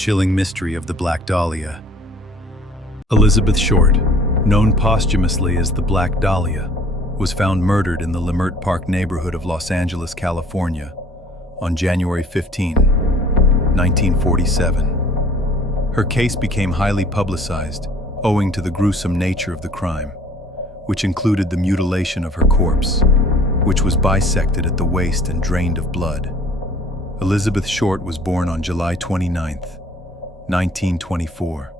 chilling mystery of the Black Dahlia. Elizabeth Short, known posthumously as the Black Dahlia, was found murdered in the Leimert Park neighborhood of Los Angeles, California, on January 15, 1947. Her case became highly publicized owing to the gruesome nature of the crime, which included the mutilation of her corpse, which was bisected at the waist and drained of blood. Elizabeth Short was born on July 29, 1924,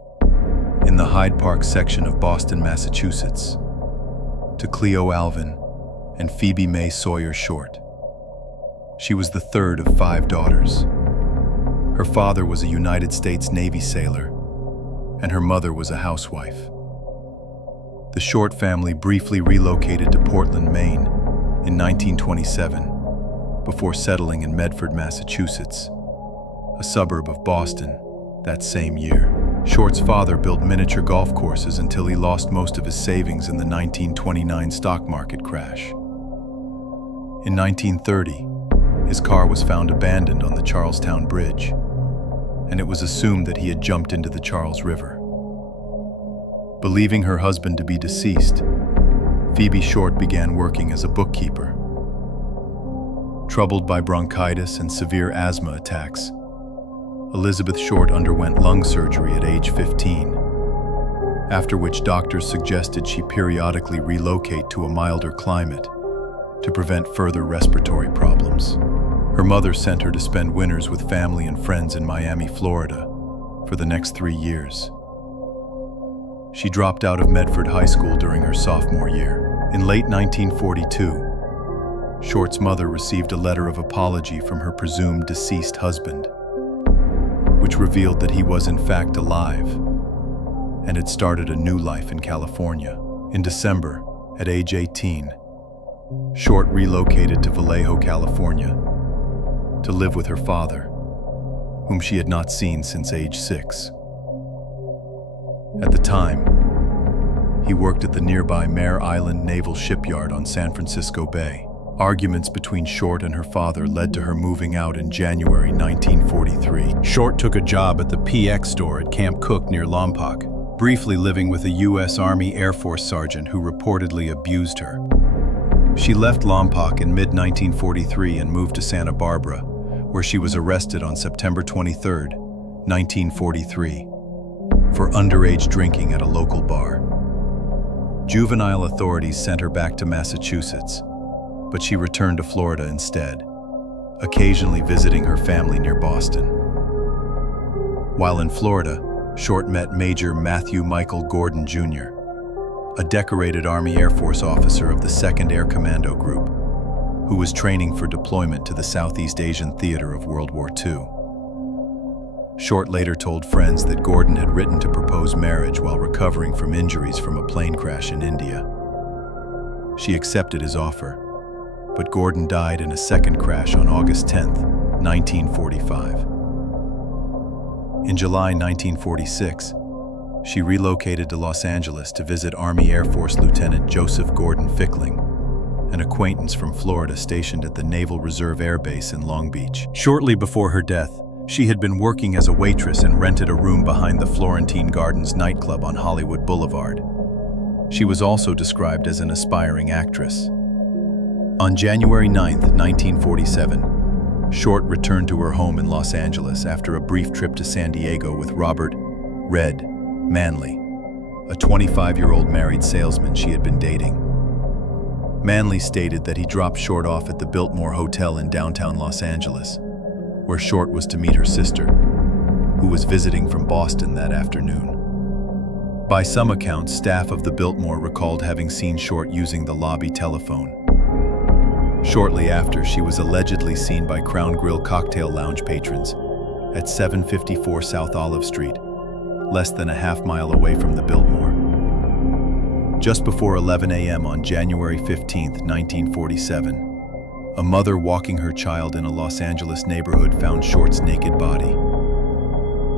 in the Hyde Park section of Boston, Massachusetts, to Cleo Alvin and Phoebe May Sawyer Short. She was the third of 5 daughters. Her father was a United States Navy sailor, and her mother was a housewife. The Short family briefly relocated to Portland, Maine, in 1927, before settling in Medford, Massachusetts, a suburb of Boston, that same year. Short's father built miniature golf courses until he lost most of his savings in the 1929 stock market crash. In 1930, his car was found abandoned on the Charlestown Bridge, and it was assumed that he had jumped into the Charles River. Believing her husband to be deceased, Phoebe Short began working as a bookkeeper. Troubled by bronchitis and severe asthma attacks, Elizabeth Short underwent lung surgery at age 15, after which doctors suggested she periodically relocate to a milder climate to prevent further respiratory problems. Her mother sent her to spend winters with family and friends in Miami, Florida, for the next 3 years. She dropped out of Medford High School during her sophomore year. In late 1942, Short's mother received a letter of apology from her presumed deceased husband, which revealed that he was in fact alive and had started a new life in California. In December, at age 18, Short relocated to Vallejo, California, to live with her father, whom she had not seen since age 6. At the time, he worked at the nearby Mare Island Naval Shipyard on San Francisco Bay. Arguments between Short and her father led to her moving out in January 1943. Short took a job at the PX store at Camp Cook near Lompoc, briefly living with a U.S. Army Air Force sergeant who reportedly abused her. She left Lompoc in mid-1943 and moved to Santa Barbara, where she was arrested on September 23, 1943, for underage drinking at a local bar. Juvenile authorities sent her back to Massachusetts, but she returned to Florida instead, occasionally visiting her family near Boston. While in Florida, Short met Major Matthew Michael Gordon Jr., a decorated Army Air Force officer of the 2nd Air Commando Group, who was training for deployment to the Southeast Asian theater of World War II. Short later told friends that Gordon had written to propose marriage while recovering from injuries from a plane crash in India. She accepted his offer, but Gordon died in a second crash on August 10, 1945. In July 1946, she relocated to Los Angeles to visit Army Air Force Lieutenant Joseph Gordon Fickling, an acquaintance from Florida stationed at the Naval Reserve Air Base in Long Beach. Shortly before her death, she had been working as a waitress and rented a room behind the Florentine Gardens nightclub on Hollywood Boulevard. She was also described as an aspiring actress. On January 9, 1947, Short returned to her home in Los Angeles after a brief trip to San Diego with Robert "Red" Manley, a 25-year-old married salesman she had been dating. Manley stated that he dropped Short off at the Biltmore Hotel in downtown Los Angeles, where Short was to meet her sister, who was visiting from Boston that afternoon. By some accounts, staff of the Biltmore recalled having seen Short using the lobby telephone. Shortly after, she was allegedly seen by Crown Grill cocktail lounge patrons at 754 South Olive Street, less than a half-mile away from the Biltmore. Just before 11 a.m. on January 15, 1947, a mother walking her child in a Los Angeles neighborhood found Short's naked body.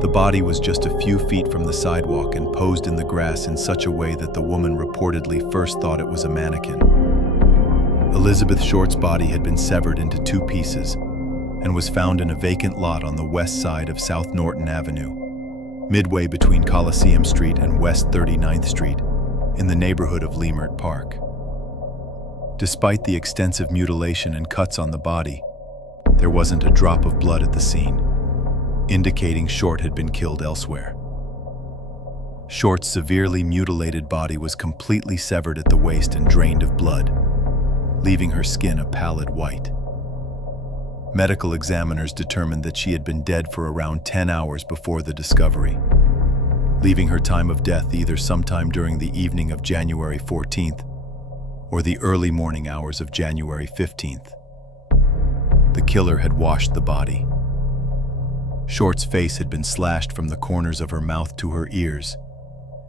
The body was just a few feet from the sidewalk and posed in the grass in such a way that the woman reportedly first thought it was a mannequin. Elizabeth Short's body had been severed into 2 pieces, and was found in a vacant lot on the west side of South Norton Avenue, midway between Coliseum Street and West 39th Street, in the neighborhood of Leimert Park. Despite the extensive mutilation and cuts on the body, there wasn't a drop of blood at the scene, indicating Short had been killed elsewhere. Short's severely mutilated body was completely severed at the waist and drained of blood, leaving her skin a pallid white. Medical examiners determined that she had been dead for around 10 hours before the discovery, leaving her time of death either sometime during the evening of January 14th or the early morning hours of January 15th. The killer had washed the body. Short's face had been slashed from the corners of her mouth to her ears,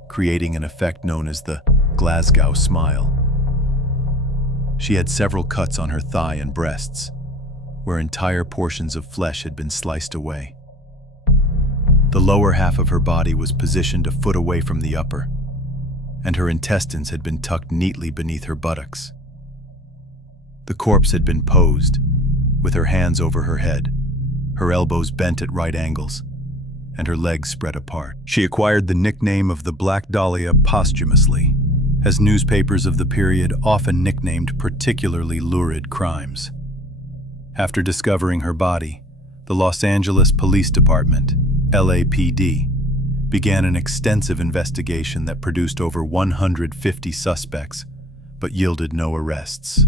creating an effect known as the Glasgow smile. She had several cuts on her thigh and breasts, where entire portions of flesh had been sliced away. The lower half of her body was positioned a foot away from the upper, and her intestines had been tucked neatly beneath her buttocks. The corpse had been posed, with her hands over her head, her elbows bent at right angles, and her legs spread apart. She acquired the nickname of the Black Dahlia posthumously, as newspapers of the period often nicknamed particularly lurid crimes. After discovering her body, the Los Angeles Police Department, LAPD, began an extensive investigation that produced over 150 suspects, but yielded no arrests.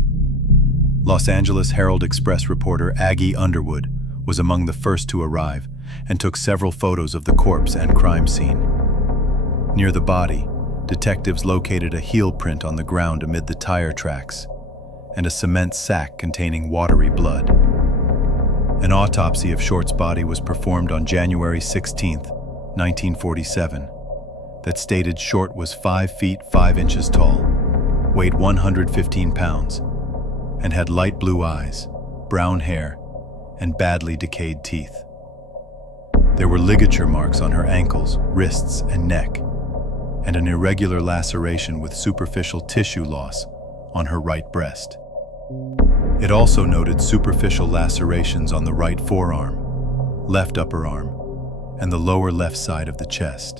Los Angeles Herald-Express reporter Aggie Underwood was among the first to arrive and took several photos of the corpse and crime scene. Near the body, detectives located a heel print on the ground amid the tire tracks and a cement sack containing watery blood. An autopsy of Short's body was performed on January 16, 1947, that stated Short was 5 feet 5 inches tall, weighed 115 pounds, and had light blue eyes, brown hair, and badly decayed teeth. There were ligature marks on her ankles, wrists, and neck, and an irregular laceration with superficial tissue loss on her right breast. It also noted superficial lacerations on the right forearm, left upper arm, and the lower left side of the chest.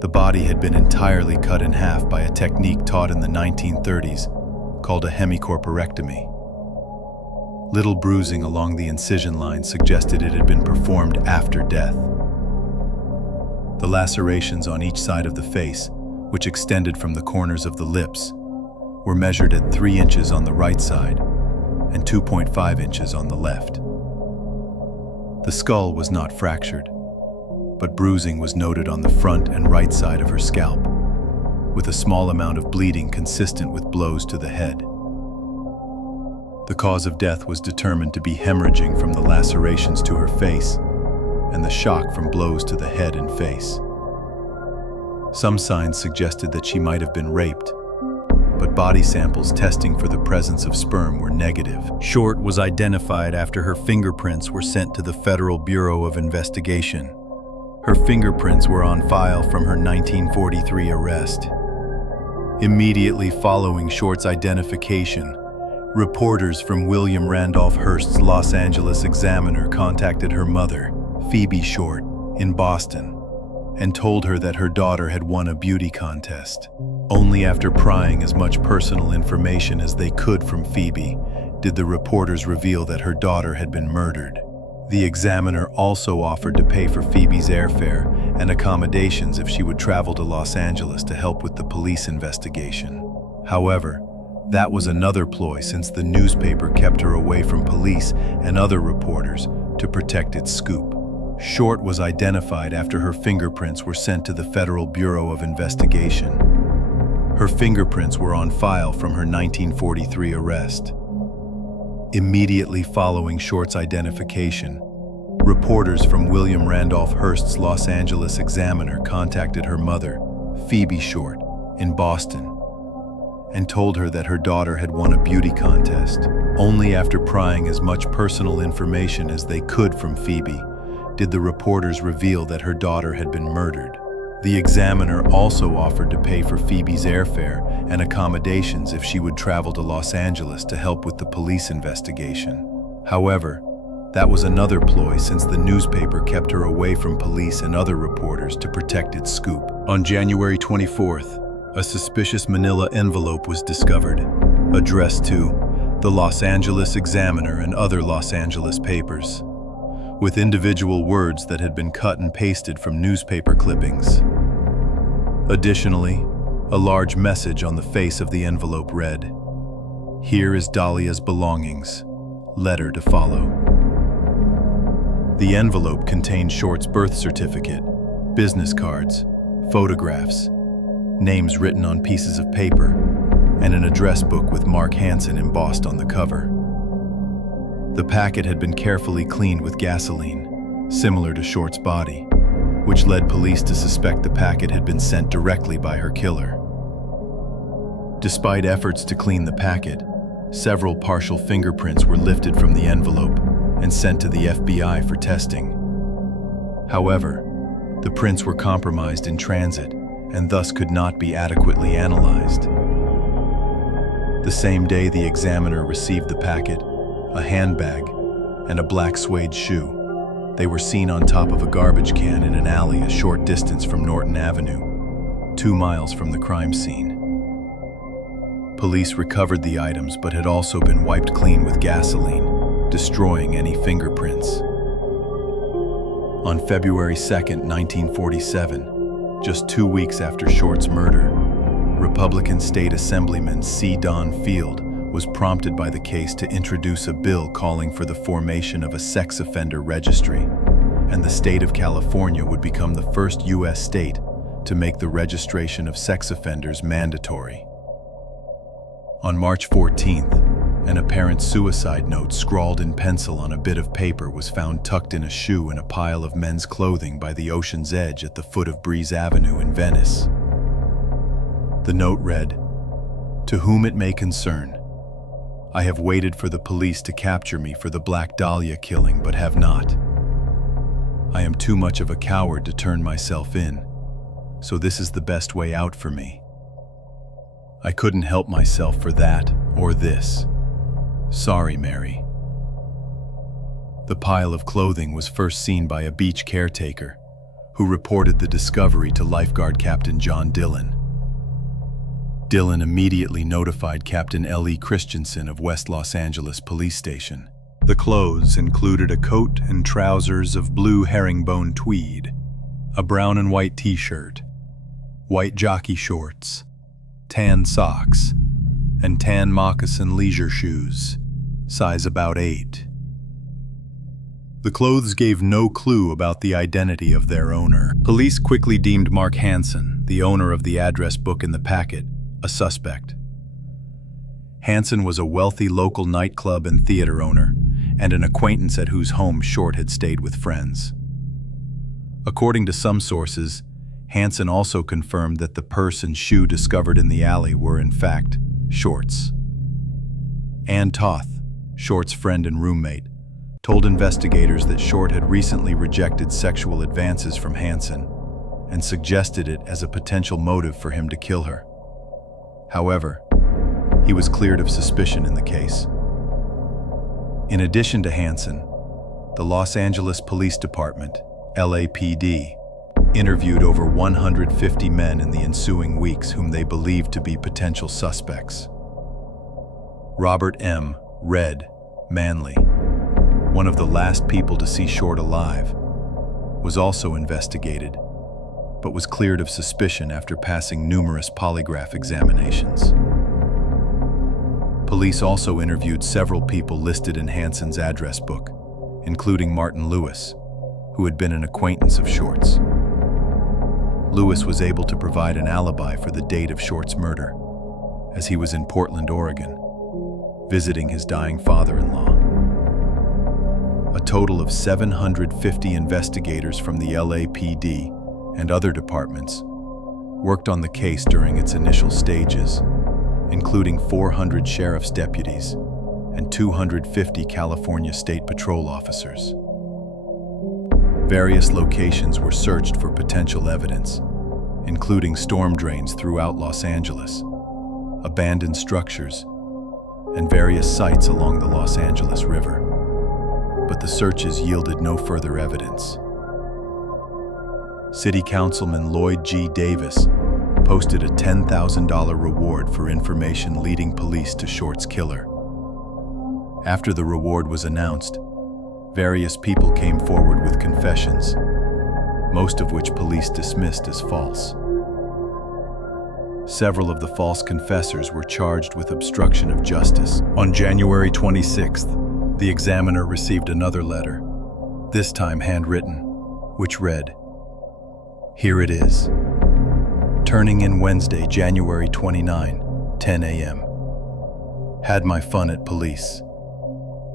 The body had been entirely cut in half by a technique taught in the 1930s called a hemicorporectomy. Little bruising along the incision line suggested it had been performed after death. The lacerations on each side of the face, which extended from the corners of the lips, were measured at 3 inches on the right side and 2.5 inches on the left. The skull was not fractured, but bruising was noted on the front and right side of her scalp, with a small amount of bleeding consistent with blows to the head. The cause of death was determined to be hemorrhaging from the lacerations to her face and the shock from blows to the head and face. Some signs suggested that she might have been raped, but body samples testing for the presence of sperm were negative. Short was identified after her fingerprints were sent to the Federal Bureau of Investigation. Her fingerprints were on file from her 1943 arrest. Immediately following Short's identification, reporters from William Randolph Hearst's Los Angeles Examiner contacted her mother, Phoebe Short, in Boston, and told her that her daughter had won a beauty contest. Only after prying as much personal information as they could from Phoebe did the reporters reveal that her daughter had been murdered. The Examiner also offered to pay for Phoebe's airfare and accommodations if she would travel to Los Angeles to help with the police investigation. However, that was another ploy since the newspaper kept her away from police and other reporters to protect its scoop. Short was identified after her fingerprints were sent to the Federal Bureau of Investigation. Her fingerprints were on file from her 1943 arrest. Immediately following Short's identification, reporters from William Randolph Hearst's Los Angeles Examiner contacted her mother, Phoebe Short, in Boston, and told her that her daughter had won a beauty contest. Only after prying as much personal information as they could from Phoebe did the reporters reveal that her daughter had been murdered. The Examiner also offered to pay for Phoebe's airfare and accommodations if she would travel to Los Angeles to help with the police investigation. However, that was another ploy since the newspaper kept her away from police and other reporters to protect its scoop. On January 24th, a suspicious manila envelope was discovered, addressed to the Los Angeles Examiner and other Los Angeles papers, with individual words that had been cut and pasted from newspaper clippings. Additionally, a large message on the face of the envelope read, "Here is Dahlia's belongings. Letter to follow." The envelope contained Short's birth certificate, business cards, photographs, names written on pieces of paper, and an address book with Mark Hansen embossed on the cover. The packet had been carefully cleaned with gasoline, similar to Short's body, which led police to suspect the packet had been sent directly by her killer. Despite efforts to clean the packet, several partial fingerprints were lifted from the envelope and sent to the FBI for testing. However, the prints were compromised in transit and thus could not be adequately analyzed. The same day the Examiner received the packet, a handbag, and a black suede shoe. They were seen on top of a garbage can in an alley a short distance from Norton Avenue, 2 miles from the crime scene. Police recovered the items but had also been wiped clean with gasoline, destroying any fingerprints. On February 2, 1947, just 2 weeks after Short's murder, Republican State Assemblyman C. Don Field was prompted by the case to introduce a bill calling for the formation of a sex offender registry, and the state of California would become the first U.S. state to make the registration of sex offenders mandatory. On March 14th, an apparent suicide note scrawled in pencil on a bit of paper was found tucked in a shoe in a pile of men's clothing by the ocean's edge at the foot of Breeze Avenue in Venice. The note read, "To whom it may concern, I have waited for the police to capture me for the Black Dahlia killing, but have not. I am too much of a coward to turn myself in, so this is the best way out for me. I couldn't help myself for that or this. Sorry, Mary." The pile of clothing was first seen by a beach caretaker, who reported the discovery to lifeguard Captain John Dillon. Dillon immediately notified Captain L.E. Christensen of West Los Angeles Police Station. The clothes included a coat and trousers of blue herringbone tweed, a brown and white t-shirt, white jockey shorts, tan socks, and tan moccasin leisure shoes, size about 8. The clothes gave no clue about the identity of their owner. Police quickly deemed Mark Hansen, the owner of the address book in the packet, a suspect. Hansen was a wealthy local nightclub and theater owner, and an acquaintance at whose home Short had stayed with friends. According to some sources, Hansen also confirmed that the purse and shoe discovered in the alley were in fact Short's. Ann Toth, Short's friend and roommate, told investigators that Short had recently rejected sexual advances from Hansen and suggested it as a potential motive for him to kill her. However, he was cleared of suspicion in the case. In addition to Hansen, the Los Angeles Police Department, LAPD, interviewed over 150 men in the ensuing weeks whom they believed to be potential suspects. Robert M. "Red" Manley, one of the last people to see Short alive, was also investigated, but was cleared of suspicion after passing numerous polygraph examinations. Police also interviewed several people listed in Hansen's address book, including Martin Lewis, who had been an acquaintance of Short's. Lewis was able to provide an alibi for the date of Short's murder, as he was in Portland, Oregon, visiting his dying father-in-law. A total of 750 investigators from the LAPD and other departments worked on the case during its initial stages, including 400 sheriff's deputies and 250 California State Patrol officers. Various locations were searched for potential evidence, including storm drains throughout Los Angeles, abandoned structures, and various sites along the Los Angeles River. but the searches yielded no further evidence. City Councilman Lloyd G. Davis posted a $10,000 reward for information leading police to Short's killer. After the reward was announced, various people came forward with confessions, most of which police dismissed as false. Several of the false confessors were charged with obstruction of justice. On January 26th, the Examiner received another letter, this time handwritten, which read, "Here it is. Turning in Wednesday, January 29, 10 a.m. Had my fun at police.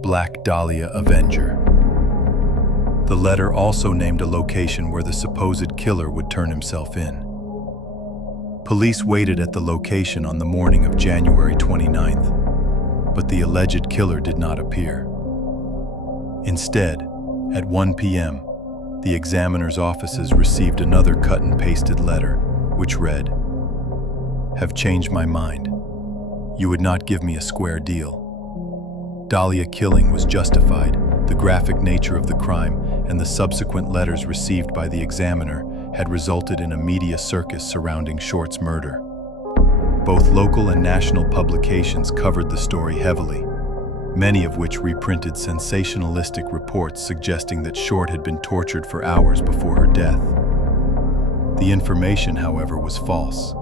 Black Dahlia Avenger." The letter also named a location where the supposed killer would turn himself in. Police waited at the location on the morning of January 29th, but the alleged killer did not appear. Instead, at 1 p.m., the Examiner's offices received another cut and pasted letter, which read, "Have changed my mind. You would not give me a square deal." Dahlia killing was justified. The graphic nature of the crime and the subsequent letters received by the Examiner had resulted in a media circus surrounding Short's murder. Both local and national publications covered the story heavily, many of which reprinted sensationalistic reports suggesting that Short had been tortured for hours before her death. The information, however, was false.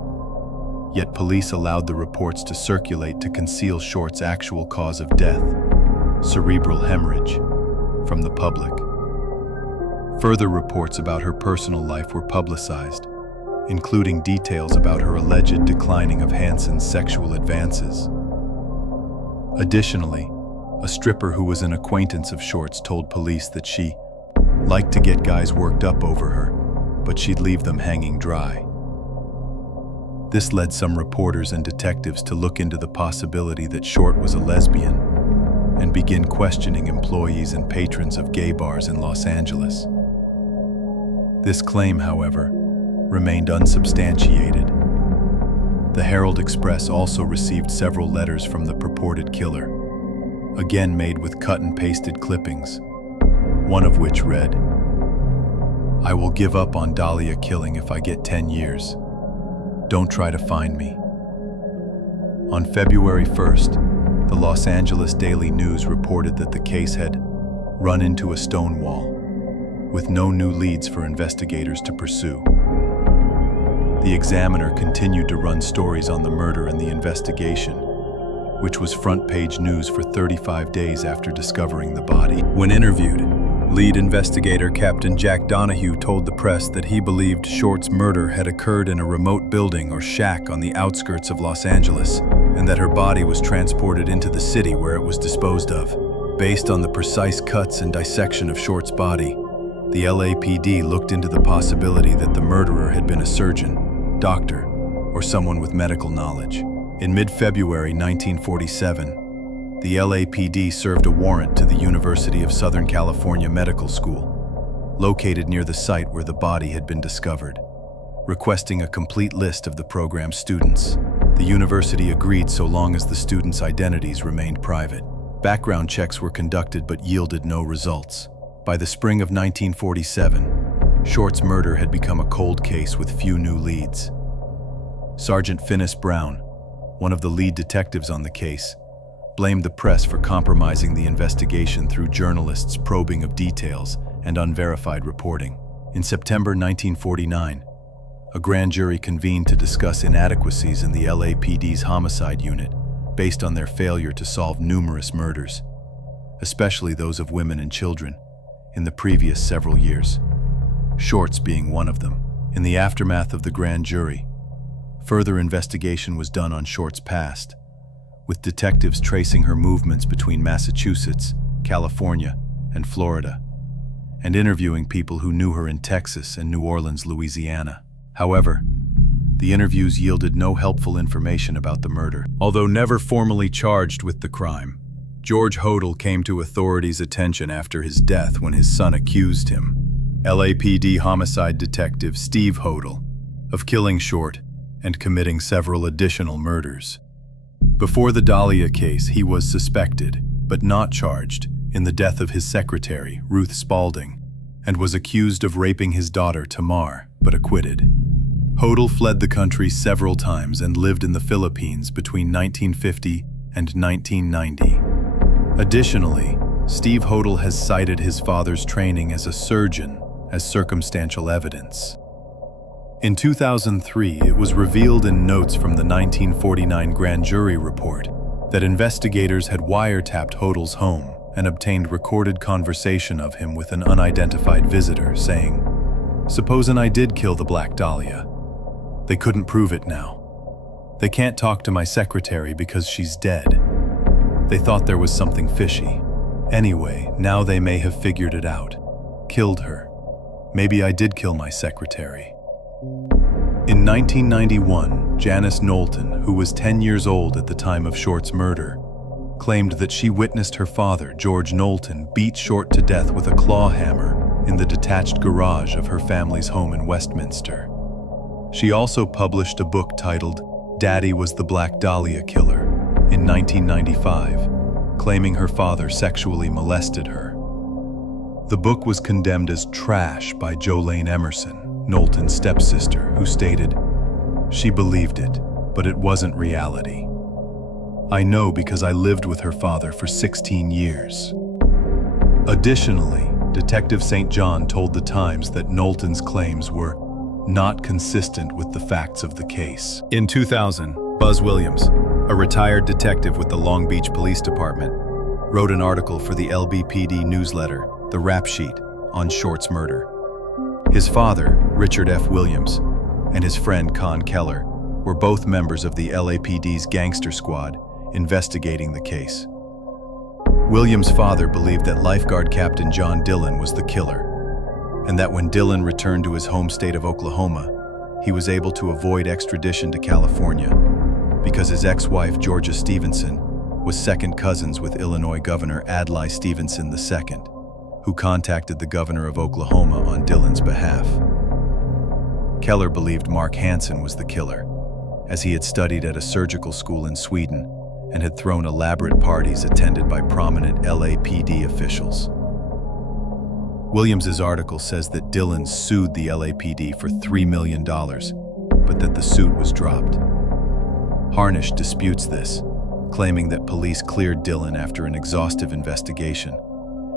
Yet police allowed the reports to circulate to conceal Short's actual cause of death, cerebral hemorrhage, from the public. Further reports about her personal life were publicized, including details about her alleged declining of Hanson's sexual advances. Additionally, a stripper who was an acquaintance of Short's told police that she liked to get guys worked up over her, but she'd leave them hanging dry. This led some reporters and detectives to look into the possibility that Short was a lesbian and begin questioning employees and patrons of gay bars in Los Angeles. This claim, however, remained unsubstantiated. The Herald Express also received several letters from the purported killer, again made with cut and pasted clippings, one of which read, "I will give up on Dahlia killing if I get 10 years. Don't try to find me." On February 1st, the Los Angeles Daily News reported that the case had run into a stone wall, with no new leads for investigators to pursue. The Examiner continued to run stories on the murder and the investigation, which was front-page news for 35 days after discovering the body. When interviewed, lead investigator Captain Jack Donahue told the press that he believed Short's murder had occurred in a remote building or shack on the outskirts of Los Angeles, and that her body was transported into the city where it was disposed of. Based on the precise cuts and dissection of Short's body, the LAPD looked into the possibility that the murderer had been a surgeon, doctor, or someone with medical knowledge. In mid-February 1947, the LAPD served a warrant to the University of Southern California Medical School, located near the site where the body had been discovered, requesting a complete list of the program's students. The university agreed so long as the students' identities remained private. Background checks were conducted but yielded no results. By the spring of 1947, Short's murder had become a cold case with few new leads. Sergeant Finis Brown, one of the lead detectives on the case, blamed the press for compromising the investigation through journalists' probing of details and unverified reporting. In September 1949, a grand jury convened to discuss inadequacies in the LAPD's homicide unit based on their failure to solve numerous murders, especially those of women and children, in the previous several years, Short's being one of them. In the aftermath of the grand jury, further investigation was done on Short's past, with detectives tracing her movements between Massachusetts, California, and Florida, and interviewing people who knew her in Texas and New Orleans, Louisiana. However, the interviews yielded no helpful information about the murder. Although never formally charged with the crime, George Hodel came to authorities' attention after his death when his son accused him, LAPD homicide detective Steve Hodel, of killing Short and committing several additional murders. Before the Dahlia case, he was suspected, but not charged, in the death of his secretary, Ruth Spalding, and was accused of raping his daughter, Tamar, but acquitted. Hodel fled the country several times and lived in the Philippines between 1950 and 1990. Additionally, Steve Hodel has cited his father's training as a surgeon as circumstantial evidence. In 2003, it was revealed in notes from the 1949 grand jury report that investigators had wiretapped Hodel's home and obtained recorded conversation of him with an unidentified visitor saying, "Supposin' I did kill the Black Dahlia. They couldn't prove it now. They can't talk to my secretary because she's dead. They thought there was something fishy. Anyway, now they may have figured it out. Killed her. Maybe I did kill my secretary." In 1991, Janice Knowlton, who was 10 years old at the time of Short's murder, claimed that she witnessed her father, George Knowlton, beat Short to death with a claw hammer in the detached garage of her family's home in Westminster. She also published a book titled Daddy Was the Black Dahlia Killer in 1995, claiming her father sexually molested her. The book was condemned as trash by Jolene Emerson, Knowlton's stepsister, who stated, "She believed it, but it wasn't reality. I know because I lived with her father for 16 years. Additionally, Detective St. John told the Times that Knowlton's claims were not consistent with the facts of the case. In 2000, Buzz Williams, a retired detective with the Long Beach Police Department, wrote an article for the LBPD newsletter, The Rap Sheet, on Short's murder. His father, Richard F. Williams, and his friend Con Keller were both members of the LAPD's gangster squad investigating the case. Williams' father believed that lifeguard Captain John Dillon was the killer, and that when Dillon returned to his home state of Oklahoma, he was able to avoid extradition to California because his ex-wife, Georgia Stevenson, was second cousins with Illinois Governor Adlai Stevenson II, who contacted the governor of Oklahoma on Dillon's behalf. Keller believed Mark Hansen was the killer, as he had studied at a surgical school in Sweden and had thrown elaborate parties attended by prominent LAPD officials. Williams's article says that Dillon sued the LAPD for $3 million, but that the suit was dropped. Harnish disputes this, claiming that police cleared Dillon after an exhaustive investigation,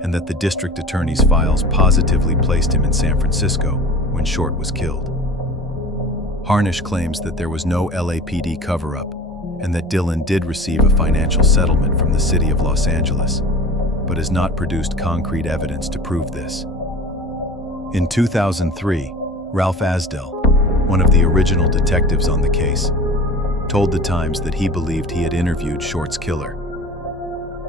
and that the district attorney's files positively placed him in San Francisco when Short was killed. Harnish claims that there was no LAPD cover-up and that Dillon did receive a financial settlement from the city of Los Angeles, but has not produced concrete evidence to prove this. In 2003, Ralph Asdell, one of the original detectives on the case, told the Times that he believed he had interviewed Short's killer.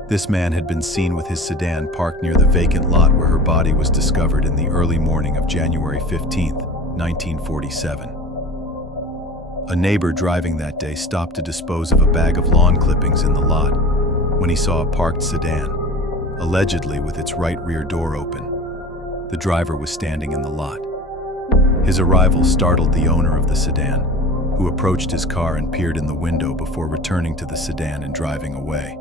This man had been seen with his sedan parked near the vacant lot where her body was discovered in the early morning of January 15, 1947. A neighbor driving that day stopped to dispose of a bag of lawn clippings in the lot when he saw a parked sedan, allegedly with its right rear door open. The driver was standing in the lot. His arrival startled the owner of the sedan, who approached his car and peered in the window before returning to the sedan and driving away.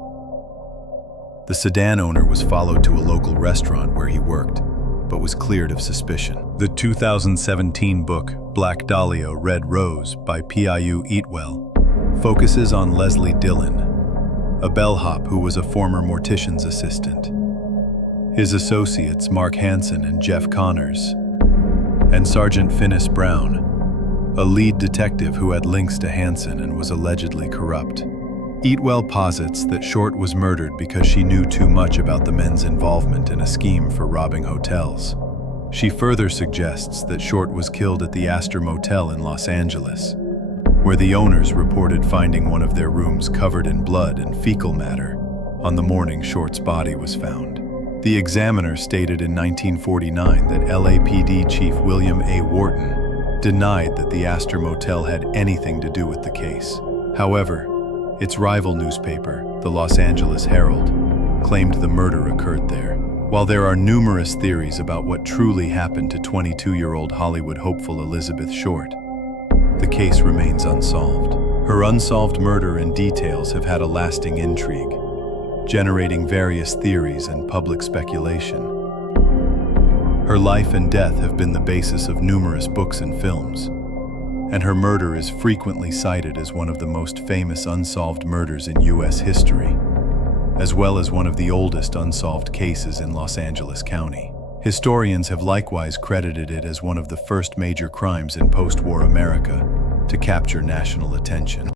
The sedan owner was followed to a local restaurant where he worked, but was cleared of suspicion. The 2017 book, Black Dahlia, Red Rose by Piu Eatwell, focuses on Leslie Dillon, a bellhop who was a former mortician's assistant. His associates, Mark Hansen and Jeff Connors, and Sergeant Finis Brown, a lead detective who had links to Hansen and was allegedly corrupt. Eatwell posits that Short was murdered because she knew too much about the men's involvement in a scheme for robbing hotels. She further suggests that Short was killed at the Astor Motel in Los Angeles, where the owners reported finding one of their rooms covered in blood and fecal matter on the morning Short's body was found. The Examiner stated in 1949 that LAPD Chief William A. Wharton denied that the Astor Motel had anything to do with the case. However, its rival newspaper, the Los Angeles Herald, claimed the murder occurred there. While there are numerous theories about what truly happened to 22-year-old Hollywood hopeful Elizabeth Short, the case remains unsolved. Her unsolved murder and details have had a lasting intrigue. generating various theories and public speculation. Her life and death have been the basis of numerous books and films, and her murder is frequently cited as one of the most famous unsolved murders in U.S. history, as well as one of the oldest unsolved cases in Los Angeles County. Historians have likewise credited it as one of the first major crimes in post-war America to capture national attention.